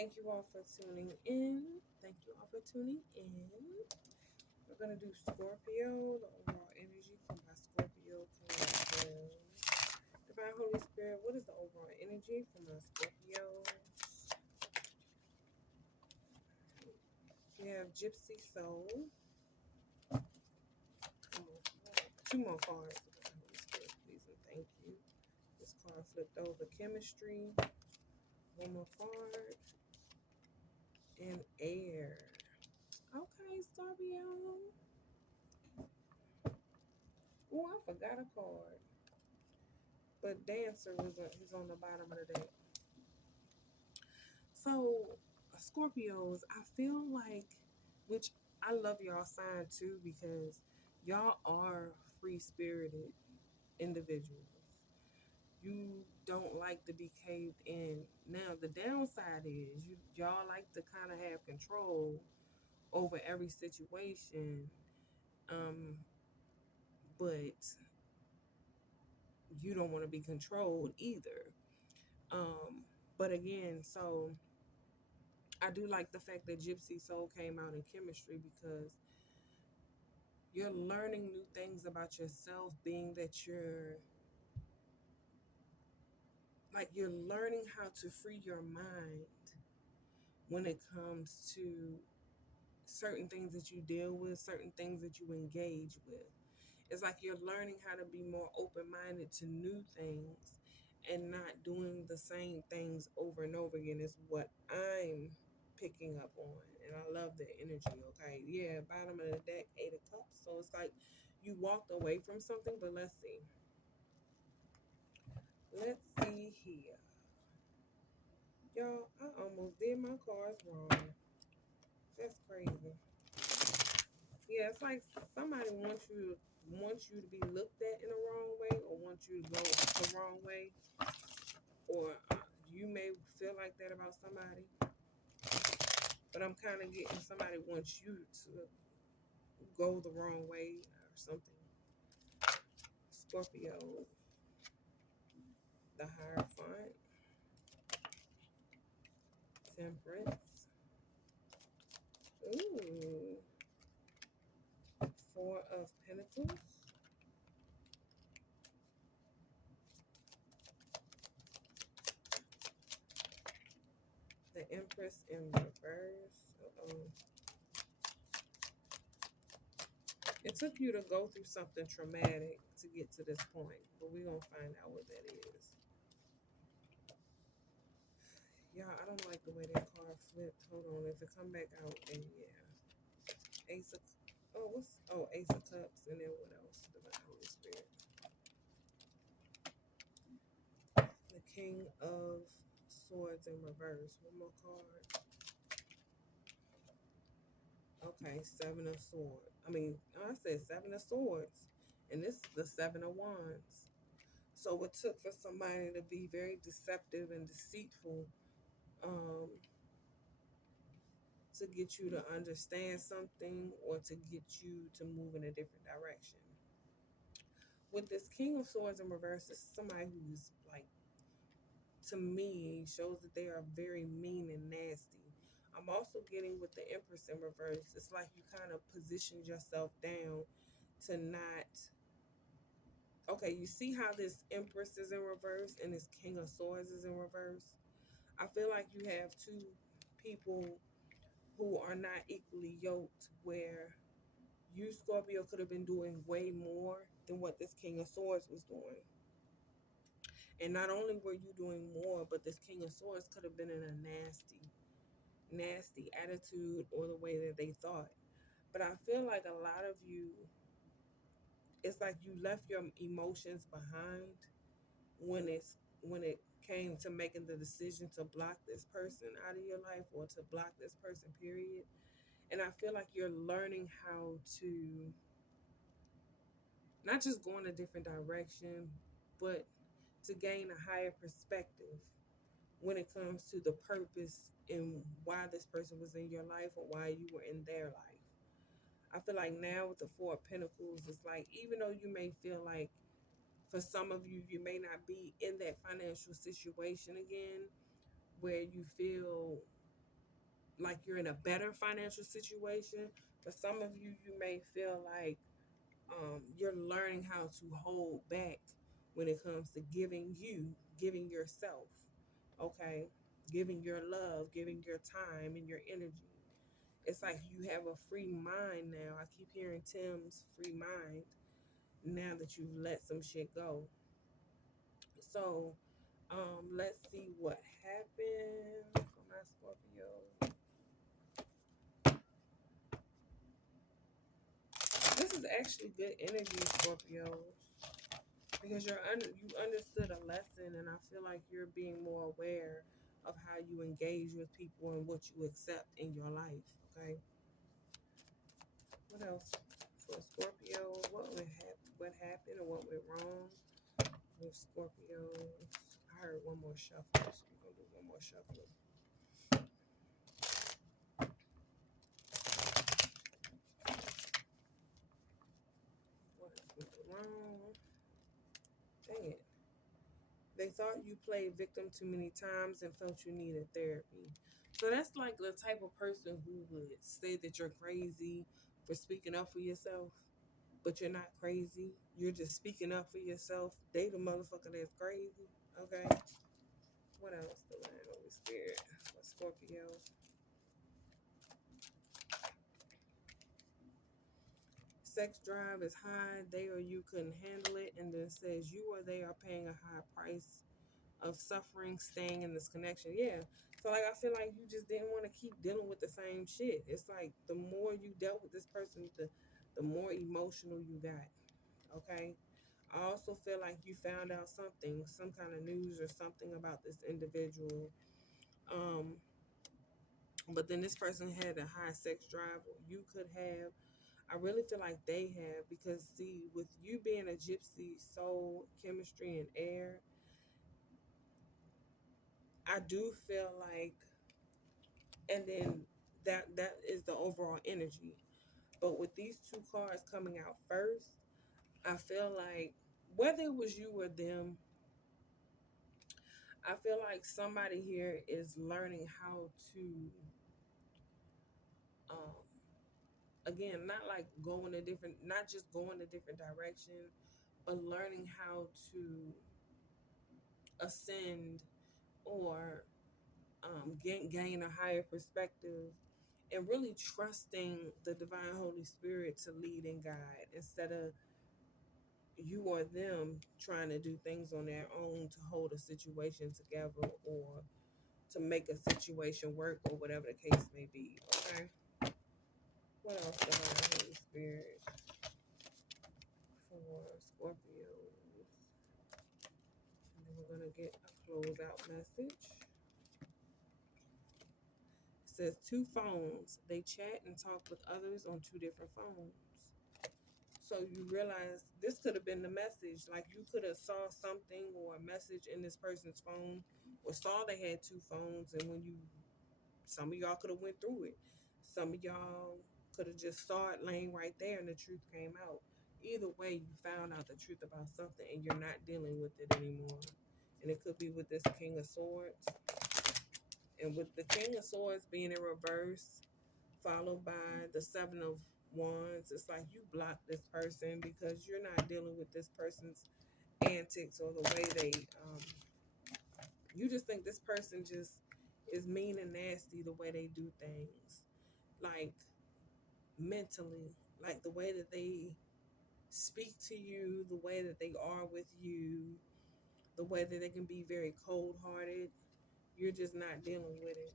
Thank you all for tuning in. Thank you all for tuning in. We're going to do Scorpio, the overall energy from my Scorpio collective. Divine Holy Spirit, what is the overall energy from my Scorpio? We have Gypsy Soul. Two more cards. Divine Holy Spirit, please and thank you. This card flipped over. Chemistry. One more card. And air. Okay, Scorpio. Oh, I forgot a card. But Dancer is on the bottom of the deck. So, Scorpios, I feel like, which I love y'all sign too because y'all are free spirited individuals. You don't like to be caved in. Now, the downside is y'all like to kind of have control over every situation, but you don't want to be controlled either. Um, but again, so I do like the fact that Gypsy Soul came out in chemistry because you're learning new things about yourself, being that you're learning how to free your mind when it comes to certain things that you deal with, certain things that you engage with. It's like you're learning how to be more open-minded to new things and not doing the same things over and over again is what I'm picking up on. And I love the energy, okay? Yeah, bottom of the deck, 8 of Cups. So it's like you walked away from something, but let's see. Let's see here. Y'all, I almost did my cards wrong. That's crazy. Yeah, it's like somebody wants you to be looked at in a wrong way or wants you to go the wrong way. Or you may feel like that about somebody. But I'm kind of getting somebody wants you to go the wrong way or something. Scorpio, the Hierophant, Temperance. Ooh, Four of Pentacles. The Empress in reverse. It took you to go through something traumatic to get to this point, but we're going to find out what that is. Yeah, I don't like the way that card flipped. Hold on, if it come back out, then yeah. Ace of Cups, and then what else? Divine Holy Spirit. The King of Swords in reverse. One more card. Okay, Seven of Swords. I said Seven of Swords, and this is the Seven of Wands. So it took for somebody to be very deceptive and deceitful, um, to get you to understand something or to get you to move in a different direction. With this King of Swords in reverse, this is somebody who's like, to me, shows that they are very mean and nasty. I'm also getting with the Empress in reverse. It's like you kind of positioned yourself down to not. Okay, you see how this Empress is in reverse and this King of Swords is in reverse? I feel like you have two people who are not equally yoked, where you, Scorpio, could have been doing way more than what this King of Swords was doing. And not only were you doing more, but this King of Swords could have been in a nasty attitude or the way that they thought. But I feel like a lot of you, it's like you left your emotions behind when it came to making the decision to block this person out of your life or to block this person, period. And I feel like you're learning how to not just go in a different direction, but to gain a higher perspective when it comes to the purpose and why this person was in your life or why you were in their life. I feel like now with the Four of Pentacles, it's like, even though you may feel like for some of you, you may not be in that financial situation again where you feel like you're in a better financial situation. For some of you, you may feel like you're learning how to hold back when it comes to giving yourself, okay? Giving your love, giving your time and your energy. It's like you have a free mind now. I keep hearing Tim's free mind now that you've let some shit go. So, let's see what happened for my Scorpio. This is actually good energy, Scorpios, because you understood a lesson, and I feel like you're being more aware of how you engage with people and what you accept in your life. Okay. What else for Scorpio? What happened or what went wrong with Scorpios? I heard one more shuffle, so we're gonna do one more shuffle. What went wrong? Dang it. They thought you played victim too many times and felt you needed therapy. So that's like the type of person who would say that you're crazy for speaking up for yourself, but you're not crazy. You're just speaking up for yourself. They the motherfucker that's crazy. Okay. What else? The land Holy Spirit for Scorpio. Sex drive is high. They or you couldn't handle it, and then says you or they are paying a high price of suffering, staying in this connection. Yeah. So like I feel like you just didn't want to keep dealing with the same shit. It's like the more you dealt with this person, the more emotional you got. Okay. I also feel like you found out something, some kind of news or something about this individual. Um, but then this person had a high sex drive, or you could have. I really feel like they have, because see, with you being a gypsy soul, chemistry, and air, I do feel like, and then that is the overall energy. But with these two cards coming out first, I feel like whether it was you or them, I feel like somebody here is learning how to, um, again, not like not just going a different direction, but learning how to ascend or gain a higher perspective, and really trusting the divine Holy Spirit to lead and guide instead of you or them trying to do things on their own to hold a situation together or to make a situation work or whatever the case may be. Okay. What else, divine Holy Spirit, for Scorpios? And then we're gonna get a closeout message. It says two phones. They chat and talk with others on two different phones. So you realize this could have been the message. Like you could have saw something or a message in this person's phone, or saw they had two phones, and some of y'all could have went through it. Some of y'all could have just saw it laying right there, and the truth came out. Either way, you found out the truth about something, and you're not dealing with it anymore. And it could be with this King of Swords, and with the King of Swords being in reverse, followed by the Seven of Wands. It's like you block this person because you're not dealing with this person's antics or the way they. You just think this person just is mean and nasty the way they do things, like mentally, like the way that they speak to you, the way that they are with you, the way that they can be very cold hearted. You're just not dealing with it.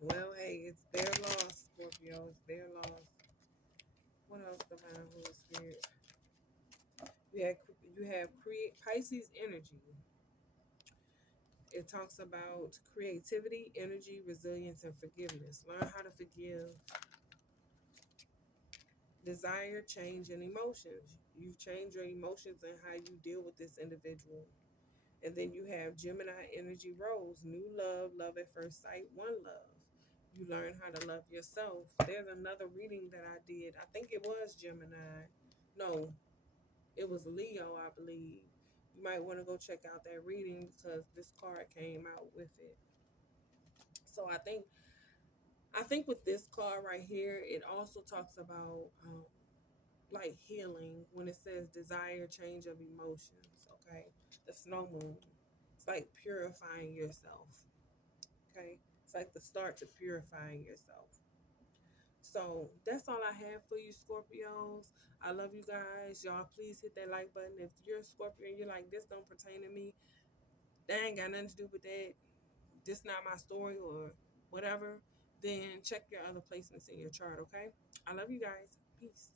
Well, hey, it's their loss, Scorpio. It's their loss. What else, divine Holy Spirit? You have create Pisces energy. It talks about creativity, energy, resilience, and forgiveness. Learn how to forgive. Desire, change, and emotions. You've changed your emotions and how you deal with this individual. And then you have Gemini energy rose, new love, love at first sight, one love. You learn how to love yourself. There's another reading that I did. I think it was Gemini. No, it was Leo, I believe. You might want to go check out that reading because this card came out with it. So I think I think with this card right here, it also talks about like healing when it says desire, change of emotions. Okay, the snow moon. It's like purifying yourself. Okay, it's like the start to purifying yourself. So that's all I have for you, Scorpios. I love you guys. Y'all, please hit that like button. If you're a Scorpio and you're like, this don't pertain to me, that ain't got nothing to do with that, this not my story or whatever, then check your other placements in your chart, okay? I love you guys. Peace.